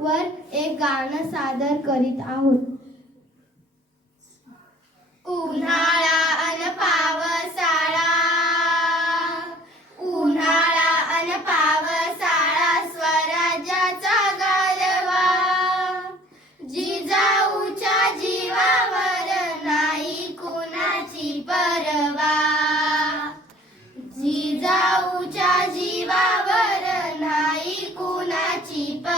वर एक गाणं सादर करीत आहोत. उन्हाळा अन पावसाळा. उन्हाळा अन पावसाळा स्वराज्याचा गालवा. जिजाऊच्या जीवावर नाही कोणाची परवा. जिजाऊच्या जीवावर नाही कोणाची पर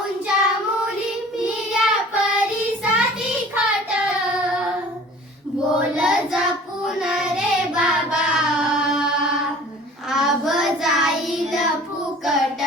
बोल जपून रे बाबा आब जाईल फुकट